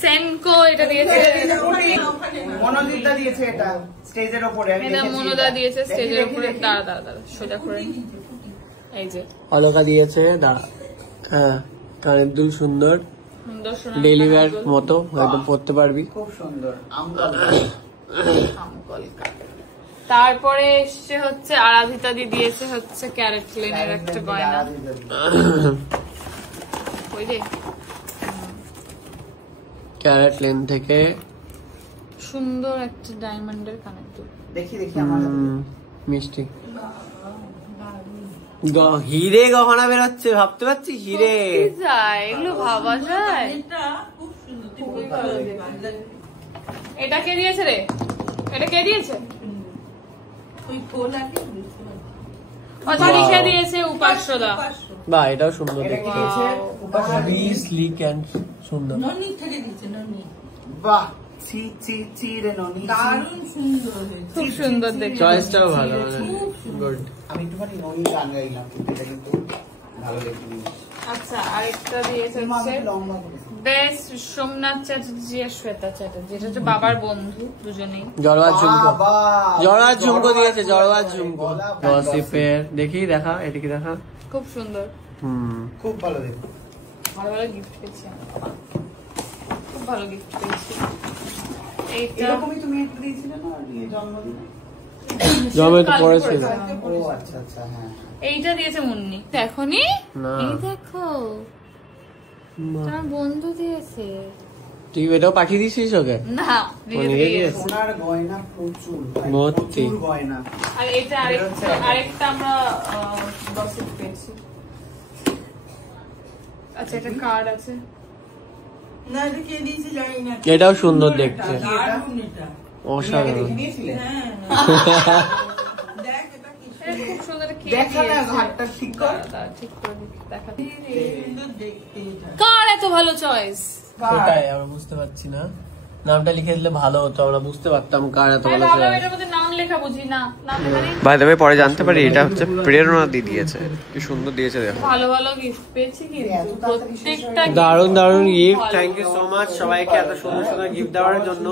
সেনকো এটা দিয়েছে, মনোজিৎদা দিয়েছে এটা স্টেজের উপরে, এটা মনোদা দিয়েছে স্টেজের উপরে। দাঁড়া দাঁড়া দাঁড়া সোজা করে, এই যে অলকা দিয়েছে। হ্যাঁ, কানের দুল সুন্দর, ডেইলি ওয়্যার মতো একদম পড়তে পারবি, খুব সুন্দর। তারপরে এসছে হচ্ছে আরাধিতা দি দিয়েছে হচ্ছে ক্যারেট লেনের একটা গয়না, ওই যে ক্যারেট লেন থেকে সুন্দর একটা ডায়মন্ডের কানের দুল। দেখি দেখি আমার মিষ্টি হিরে গহনা বেরোচ্ছে, ভাবতে পারছি হিরে। যায় এগুলো ভাবা যায়? এটা কে দিয়েছে রে? এটা কে দিয়েছে? অজানিকা দিয়েছে উপাস্যদা। বাহ, এটাও সুন্দর এটা কি দেখতে, দিয়েছে? স্লিক এন্ড সুন্দর। বাহ, চি চি চি রে ননি, দারুণ সুন্দর হয়েছে, খুব সুন্দর দেখতে। চয়েসটাও ভালো, গুড। আমি একটুখানি ননি গান গাইলাম, কিন্তু এটা কিন্তু ভালো দেখতে। আচ্ছা, আরেকটা দিয়েছে হচ্ছে বেস্ট সোমনাথ চ্যাটার্জি আর শ্বেতা চ্যাটার্জি, এটা হচ্ছে বাবার বন্ধু দুজনেই। জড়োয়ার ঝুমকো, জড়োয়ার ঝুমকো দিয়েছে, জড়োয়ার ঝুমকো গসিপের। দেখি দেখা, এদিকে দেখা, খুব সুন্দর, খুব ভালো দেখতে। ভালো ভালো গিফট পেয়েছি আমরা, খুব ভালো গিফট পেয়েছি। এইটা এরকমই তুমি একটা দিয়েছিলে না জন্মদিনে? জমে তো পড়েছিল। ও আচ্ছা আচ্ছা, হ্যাঁ। এইটা দিয়েছে মুন্নি, দেখোনি? এই দেখো, তোমার বন্ধু দিয়েছে। তুই এটাও পাঠিয়ে দিছিস ওকে? না, সোনার গয়না প্রচুর, ভর্তি প্রচুর গয়না। আর এটা আরেকটা আমরা গসিপ পেয়েছি। আচ্ছা, এটা কার্ড আছে, না এটা কে দিয়েছে জানি না, এটাও সুন্দর দেখতে, দারুণ এটা। অসাধারণ। দেখে দিয়েছিলে? হ্যাঁ দেখ এটা কি এটা খুব সুন্দর। কে দেখা না, দিয়েছে? ঘাটটা ঠিক কর। দাঁড়া, ঠিক করে দেখা। সুন্দর দেখতে এটা। কার এত ভালো চয়েস? সেটাই আমরা বুঝতে পারছি না, নামটা লিখে দিলে ভালো হতো, আমরা বুঝতে পারতাম কার এত ভালো ভালো, চয়েস। এটার মধ্যে নাম লেখা বুঝি না, নাম লেখা নেই। বাই দ্য ওয়ে পরে জানতে পারি এটা হচ্ছে প্রেরণা দি দিয়েছে, কি সুন্দর দিয়েছে দেখো। ভালো ভালো গিফট পেয়েছি কিন্তু প্রত্যেকটা দারুণ দারুণ gift, thank you so much সবাইকে এত সুন্দর সুন্দর গিফট দেওয়ার জন্য।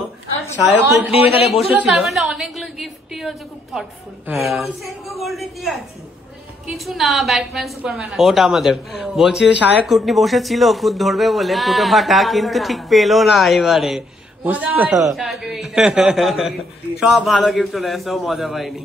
সায়ক কুটনি এখানে বসেছিল, তার মানে অনেকগুলো গিফটই হচ্ছে খুব থটফুল। হ্যাঁ ওই সেনকো গোল্ডে কি আছে? কিছু না, ব্যাটম্যান সুপারম্যান আছে। ওটা আমাদের বলছি যে সায়ক কুটনি বসেছিল খুদ ধরবে বলে ফুটো ফাটা, কিন্তু ঠিক পেলো না এবারে, বুঝছো? সব ভালো গিফট চলে এসেও মজা পাইনি।